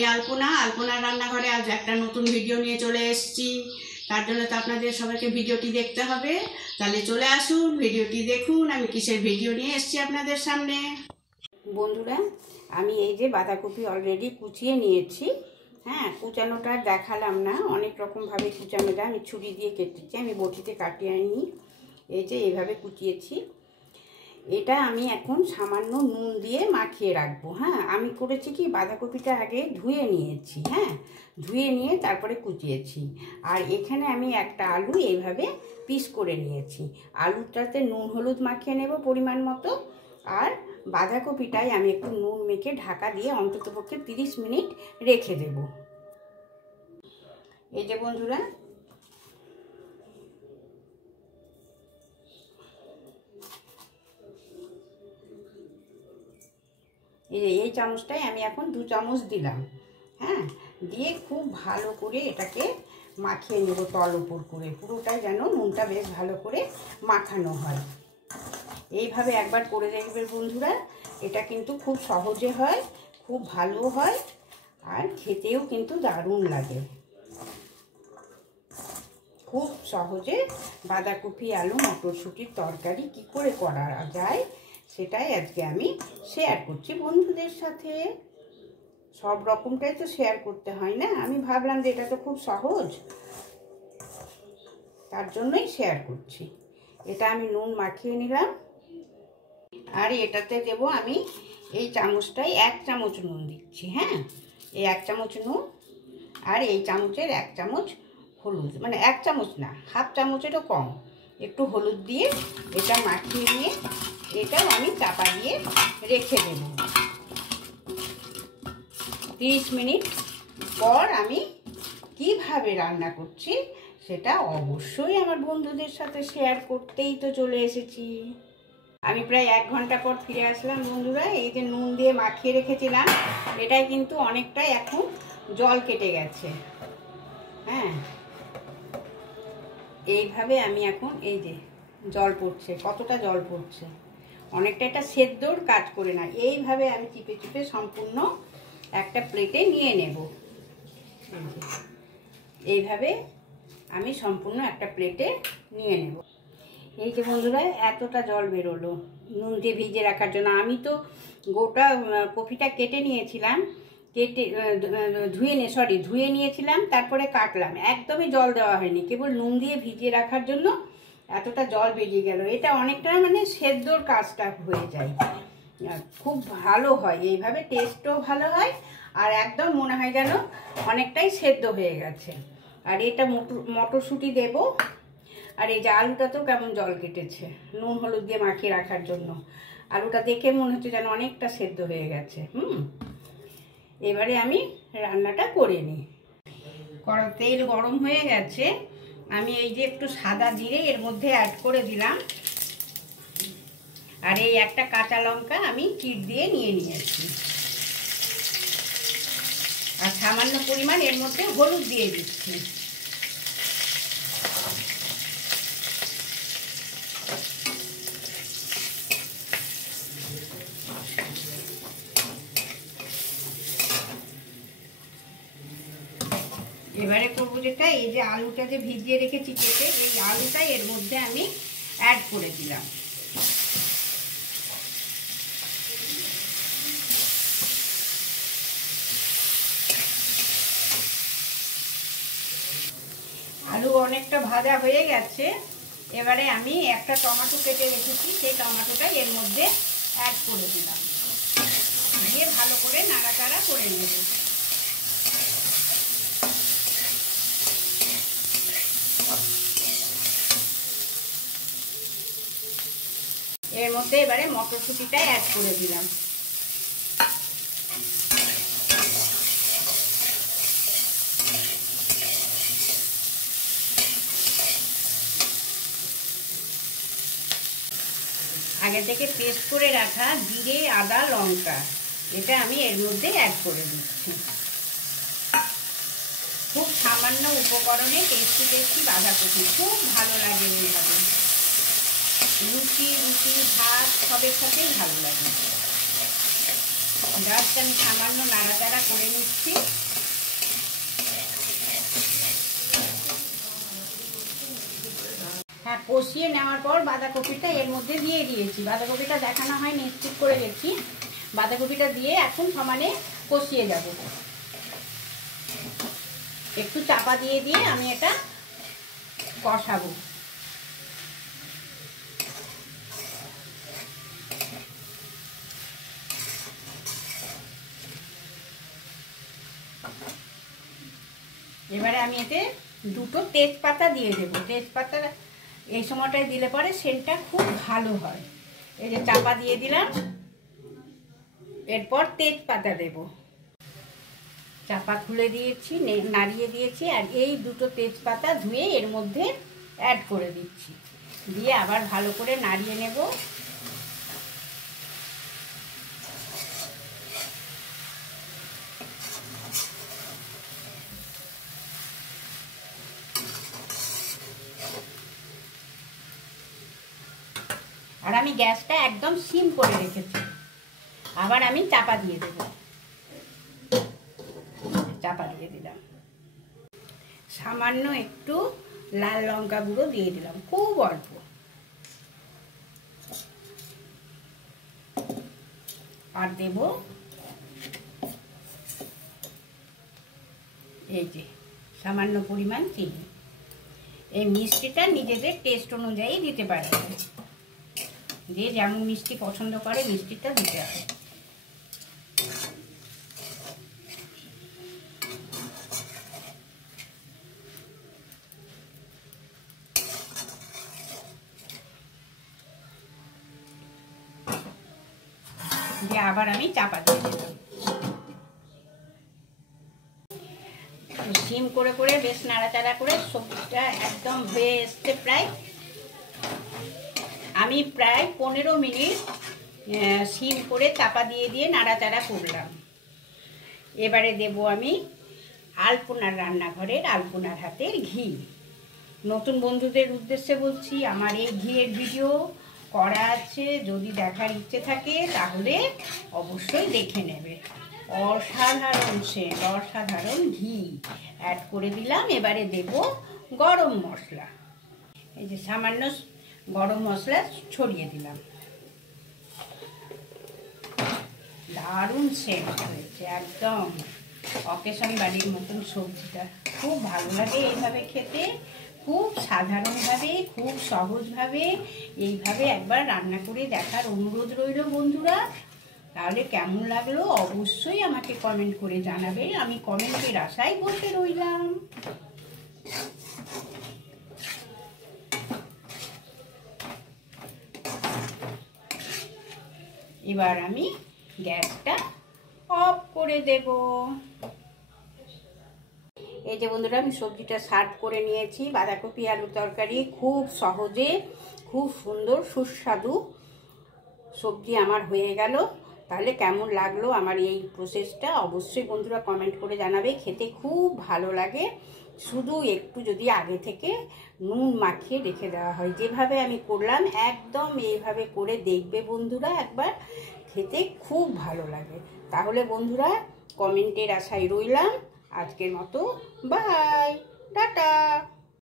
আমি আলপনার রান্নাঘরে আজ একটা নতুন ভিডিও নিয়ে চলে এসেছি। তার জন্য তো আপনাদের সবাইকে ভিডিওটি দেখতে হবে। তাহলে চলে আসুন, ভিডিওটি দেখুন আমি কিসের ভিডিও নিয়ে এসেছি আপনাদের সামনে। বন্ধুরা, আমি এই যে বাঁধাকপি অলরেডি কুচিয়ে নিয়েছি। হ্যাঁ, কুচানোটা দেখালাম না, অনেক রকমভাবে কুচানো যায়। আমি ছুরি দিয়ে কেটেছি, আমি বটিতে কাটিয়ে আনি। এই যে এইভাবে কুচিয়েছি। এটা আমি এখন সামান্য নুন দিয়ে মাখিয়ে রাখবো। হ্যাঁ, আমি করেছি কি, বাঁধাকপিটা আগে ধুয়ে নিয়েছি। হ্যাঁ, ধুয়ে নিয়ে তারপরে কুচিয়েছি। আর এখানে আমি একটা আলু এইভাবে পিস করে নিয়েছি। আলুটাতে নুন হলুদ মাখিয়ে নেব পরিমাণ মতো। আর বাঁধাকপিটায় আমি একটু নুন মেখে ঢাকা দিয়ে অন্ততপক্ষে 30 মিনিট রেখে দেব। এই যে বন্ধুরা, এই চামচটাই আমি এখন 2 চামচ দিলাম। হ্যাঁ, দিয়ে খুব ভালো করে এটাকে মাখিয়ে নেব তল উপর করে, পুরোটাই যেন নুনটা বেশ ভালো করে মাখানো হয়। এইভাবে একবার করে দেখবে বন্ধুরা, এটা কিন্তু খুব সহজে হয়, খুব ভালো হয়, আর খেতেও কিন্তু দারুণ লাগে। খুব সহজে বাঁধাকপি আলু মটরশুঁটির তরকারি কি করে করা যায় সেটাই আজকে আমি শেয়ার করছি বন্ধুদের সাথে। সব রকমটাই তো শেয়ার করতে হয় না, আমি ভাবলাম যে এটা তো খুব সহজ, তার জন্যই শেয়ার করছি। এটা আমি নুন মাখিয়ে নিলাম। আর এটাতে দেব আমি এই চামচটাই 1 চামচ নুন দিচ্ছি। হ্যাঁ, এই 1 চামচ নুন, আর এই চামচের 1 চামচ হলুদ, মানে 1 চামচ না, হাফ চামচেরও কম একটু হলুদ দিয়ে এটা মাখিয়ে নিয়ে এটাও আমি চাপা দিয়ে রেখে দেব। 30 মিনিট পর আমি কিভাবে রান্না করছি সেটা অবশ্যই আমার বন্ধুদের সাথে শেয়ার করতেই তো চলে এসেছি। আমি প্রায় 1 ঘন্টা পর ফিরে আসলাম বন্ধুরা। এই যে নুন দিয়ে মাখিয়ে রেখেছিলাম, এটাই কিন্তু অনেকটাই এখন জল কেটে গেছে। হ্যাঁ, এইভাবে আমি এখন এই যে জল পড়ছে, কতটা জল পড়ছে, অনেকটা এটা সেদ্ধর কাজ করে না। এইভাবে আমি চিপে চিপে সম্পূর্ণ একটা প্লেটে নিয়ে নেব। এইভাবে আমি সম্পূর্ণ একটা প্লেটে নিয়ে নেব। এই যে বন্ধুরা, এতটা জল বেরোলো নুন দিয়ে ভিজে রাখার জন্য। আমি তো গোটা কপিটা কেটে নিয়েছিলাম, ধুয়ে নিয়েছিলাম, তারপরে কাটলাম, একদমই জল দেওয়া হয়নি, কেবল নুন দিয়ে ভিজিয়ে রাখার জন্য এতটা জল বেরিয়ে গেল। এটা অনেকটা মানে সেদ্ধর কাজটা হয়ে যায়, খুব ভালো হয় এইভাবে, টেস্টও ভালো হয়, আর একদম মনে হয় যেন অনেকটাই সেদ্ধ হয়ে গেছে। আর এটা মটরশুঁটি দেব। আর এই যে আলুটাতেও কেমন জল কেটেছে নুন হলুদ দিয়ে মাখিয়ে রাখার জন্য। আলুটা দেখে মনে হচ্ছে যেন অনেকটা সেদ্ধ হয়ে গেছে। এবারে আমি রান্নাটা করে নিই। তেল গরম হয়ে গেছে, আমি এই যে একটু সাদা জিরে এর মধ্যে অ্যাড করে দিলাম। আর এই একটা কাঁচা লঙ্কা আমি চিড় দিয়ে নিয়ে নিয়েছি। আর সামান্য পরিমাণ এর মধ্যে হলুদ দিয়ে দিচ্ছি। এবারে করবো যেটা, এই যে আলুটা যে ভিজিয়ে রেখেছি কেটে, এই আলুটাই এর মধ্যে আমি অ্যাড করে দিলাম। আলু অনেকটা ভাজা হয়ে গেছে। এবারে আমি একটা টমেটো কেটে রেখেছি, সেই টমেটোটা এর মধ্যে অ্যাড করে দিলাম, দিয়ে ভালো করে নাড়াচাড়া করে নেব। এর মধ্যে এবারে মটরশুঁটিটা অ্যাড করে দিলাম। আগে থেকে পেস্ট করে রাখা জিরে আদা লঙ্কা এটা আমি এর মধ্যে অ্যাড করে দিচ্ছি। খুব সামান্য উপকরণে টেস্টি টেস্টি বাঁধাকপি, খুব ভালো লাগে এইভাবে। রুটি ভাত সবের সাথেই ভালো লাগে। জাস্ট আমি সামান্য নাড়াচাড়া করে নিচ্ছি। হ্যাঁ, কষিয়ে নেওয়ার পর বাঁধাকপিটা এর মধ্যে দিয়ে দিয়েছি। বাঁধাকপিটা দেখানো হয়নি, স্কিপ করে গেছি। বাঁধাকপিটা দিয়ে এখন সমানে কষিয়ে যাব। একটু চাপা দিয়ে দিয়ে আমি এটা কষাবো। এবারে আমি এতে দুটো তেজপাতা দিয়ে দেবো। তেজপাতা এই সময়টায় দিলে পরে সেন্টটা খুব ভালো হয়। এই যে চাপা দিয়ে দিলাম, এরপর তেজপাতা দেব। চাপা খুলে দিয়েছি, নাড়িয়ে দিয়েছি, আর এই দুটো তেজপাতা ধুয়ে এর মধ্যে অ্যাড করে দিচ্ছি। দিয়ে আবার ভালো করে নাড়িয়ে নেব। আর আমি গ্যাসটা একদম সিম করে রেখেছি। আবার আমি চাপা দিয়ে দেব। চাপা দিয়ে দিলাম। সামান্য একটু লাল লঙ্কা গুঁড়ো দিয়ে দিলাম, খুব অল্প। আর দেব এই যে সামান্য পরিমাণ চিনি। এই মিষ্টিটা নিজেদের টেস্ট অনুযায়ী দিতে পারবে, যে যেমন মিষ্টি পছন্দ করে মিষ্টিটা দিতে হবে। দিয়ে আবার আমি চাপা দিয়ে দিলাম। সিম করে করে বেশ নাড়াচাড়া করে সবজিটা একদম হয়ে এসছে প্রায়। আমি প্রায় 15 মিনিট সিম করে চাপা দিয়ে দিয়ে নাড়াচাড়া করলাম। এবারে দেব আমি আলপনার রান্নাঘরের আলপনার হাতের ঘি। নতুন বন্ধুদের উদ্দেশ্যে বলছি, আমার এই ঘিয়ের ভিডিও করা আছে, যদি দেখার ইচ্ছে থাকে তাহলে অবশ্যই দেখে নেবে। অসাধারণ সেন্ট, অসাধারণ ঘি অ্যাড করে দিলাম। এবারে দেব গরম মশলা। এই যে সামান্য গরম মশলা ছড়িয়ে দিলাম। দারুণ সেন্ট হয়েছে, একদম অকেশন বাড়ির মতন সবজিটা। খুব ভালো লাগে এইভাবে খেতে, খুব সাধারণভাবে, খুব সহজভাবে এইভাবে একবার রান্না করে দেখার অনুরোধ রইল বন্ধুরা। তাহলে কেমন লাগলো অবশ্যই আমাকে কমেন্ট করে জানাবে। আমি কমেন্টের আশায় বসে রইলাম। এবার আমি গ্যাসটা অফ করে দেব। এই যে বন্ধুরা, আমি সবজিটা সার্ভ করে নিয়েছি। বাঁধাকপি আলু তরকারি, খুব সহজে খুব সুন্দর সুস্বাদু সবজি আমার হয়ে গেল। তাহলে কেমন লাগলো আমার এই প্রসেসটা অবশ্যই বন্ধুরা কমেন্ট করে জানাবে। খেতে খুব ভালো লাগে, শুধু একটু যদি আগে থেকে নুন মাখিয়ে রেখে দেওয়া হয়। যেভাবে আমি করলাম একদম এইভাবে করে দেখবে বন্ধুরা একবার, খেতে খুব ভালো লাগে। তাহলে বন্ধুরা কমেন্টের আশায় রইলাম। আজকের মতো বাই, টাটা।